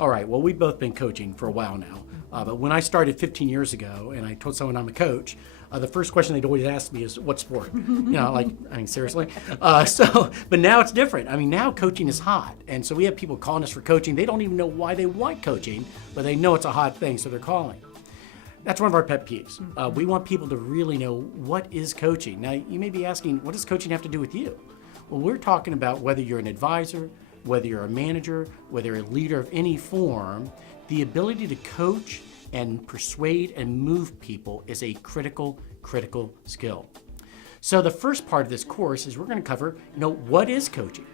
All right, well, we've both been coaching for a while now. But when I started 15 years ago and I told someone I'm a coach, the first question they'd always ask me is, what sport? Seriously? But now it's different. I mean, now coaching is hot. And so we have people calling us for coaching. They don't even know why they want coaching, but they know it's a hot thing, so they're calling. That's one of our pet peeves. We want people to really know what is coaching. Now, you may be asking, what does coaching have to do with you? Well, we're talking about whether you're an advisor, whether you're a manager, whether you're a leader of any form, the ability to coach and persuade and move people is a critical skill. So the first part of this course is we're going to cover, what is coaching?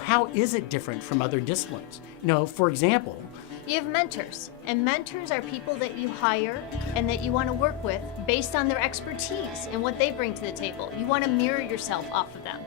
How is it different from other disciplines? For example, you have mentors, and mentors are people that you hire and that you want to work with based on their expertise and what they bring to the table. You want to mirror yourself off of them.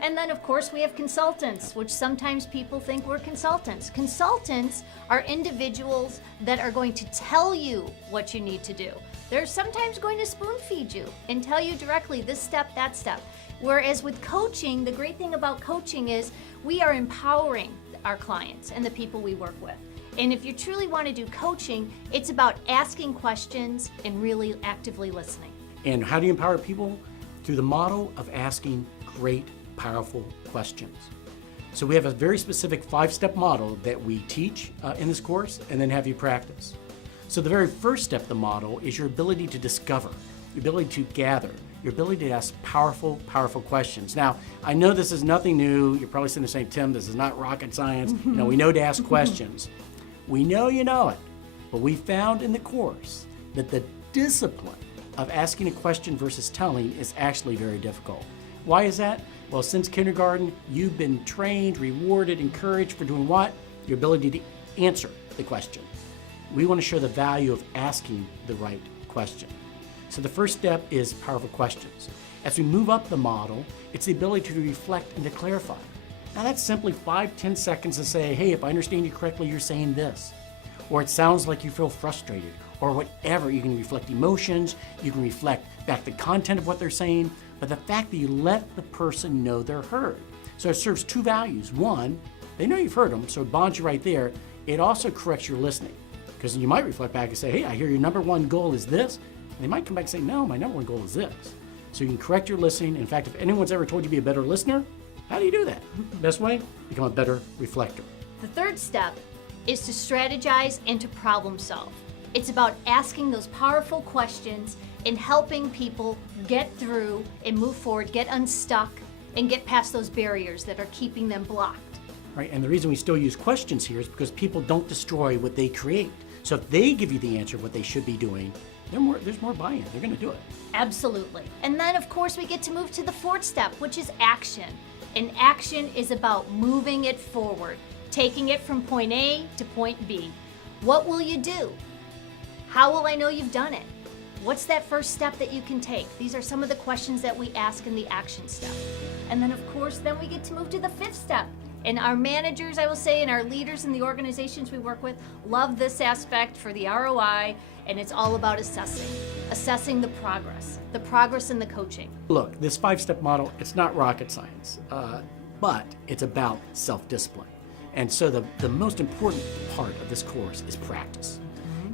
And then, of course, we have consultants, which sometimes people think we're consultants. Consultants are individuals that are going to tell you what you need to do. They're sometimes going to spoon feed you and tell you directly this step, that step. Whereas with coaching, the great thing about coaching is we are empowering our clients and the people we work with. And if you truly want to do coaching, it's about asking questions and really actively listening. And how do you empower people? Through the model of asking great, powerful questions. So we have a very specific 5-step model that we teach in this course and then have you practice. So the very first step of the model is your ability to discover, your ability to gather, your ability to ask powerful questions. Now, I know this is nothing new. You're probably sitting there saying, Tim, this is not rocket science. We know to ask questions. We know you know it, but we found in the course that the discipline of asking a question versus telling is actually very difficult. Why is that? Well, since kindergarten, you've been trained, rewarded, encouraged for doing what? Your ability to answer the question. We want to show the value of asking the right question. So the first step is powerful questions. As we move up the model, it's the ability to reflect and to clarify. Now that's simply 5-10 seconds to say, hey, if I understand you correctly, you're saying this. Or it sounds like you feel frustrated, or whatever. You can reflect emotions, you can reflect back the content of what they're saying, but the fact that you let the person know they're heard. So it serves 2 values. One, they know you've heard them, so it bonds you right there. It also corrects your listening, because you might reflect back and say, hey, I hear your number 1 goal is this. And they might come back and say, no, my number 1 goal is this. So you can correct your listening. In fact, if anyone's ever told you to be a better listener, how do you do that? Best way? Become a better reflector. The third step is to strategize and to problem solve. It's about asking those powerful questions and helping people get through and move forward, get unstuck, and get past those barriers that are keeping them blocked. Right, and the reason we still use questions here is because people don't destroy what they create. So if they give you the answer of what they should be doing, there's more buy-in. They're going to do it. Absolutely. And then, of course, we get to move to the 4th step, which is action. And action is about moving it forward, taking it from point A to point B. What will you do? How will I know you've done it? What's that first step that you can take? These are some of the questions that we ask in the action step. And then, of course, then we get to move to the 5th step. And our managers, I will say, and our leaders in the organizations we work with love this aspect for the ROI, and it's all about assessing the progress in the coaching. Look, this 5-step model, it's not rocket science, but it's about self-discipline. And so the most important part of this course is practice.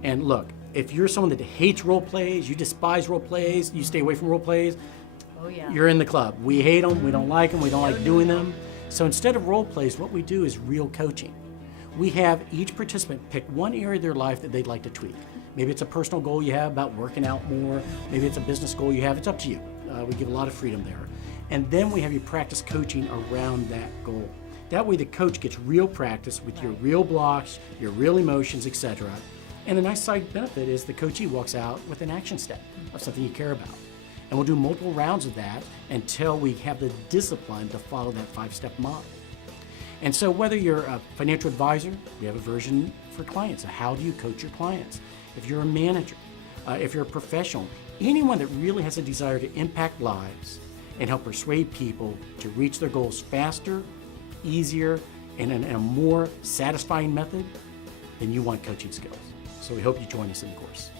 And look, if you're someone that hates role plays, you despise role plays, you stay away from role plays, you're in the club. We hate them, we don't like them, we don't like doing them. So instead of role plays, what we do is real coaching. We have each participant pick one area of their life that they'd like to tweak. Maybe it's a personal goal you have about working out more. Maybe it's a business goal you have. It's up to you. We give a lot of freedom there. And then we have you practice coaching around that goal. That way the coach gets real practice with your real blocks, your real emotions, etc. And the nice side benefit is the coachee walks out with an action step of something you care about. And we'll do multiple rounds of that until we have the discipline to follow that 5-step model. And so whether you're a financial advisor, we have a version for clients. How do you coach your clients? If you're a manager, if you're a professional, anyone that really has a desire to impact lives and help persuade people to reach their goals faster, easier, and in a more satisfying method, then you want coaching skills. So we hope you join us in the course.